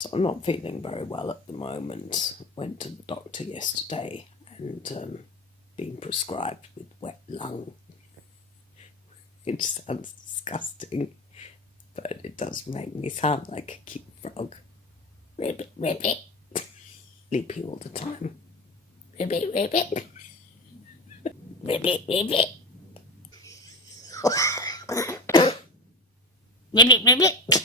So I'm not feeling very well at the moment. Went to the doctor yesterday and been prescribed with wet lung, which sounds disgusting, but it does make me sound like a cute frog. Ribbit, ribbit. Sleepy all the time. Ribbit, ribbit. Ribbit, ribbit. Ribbit, ribbit.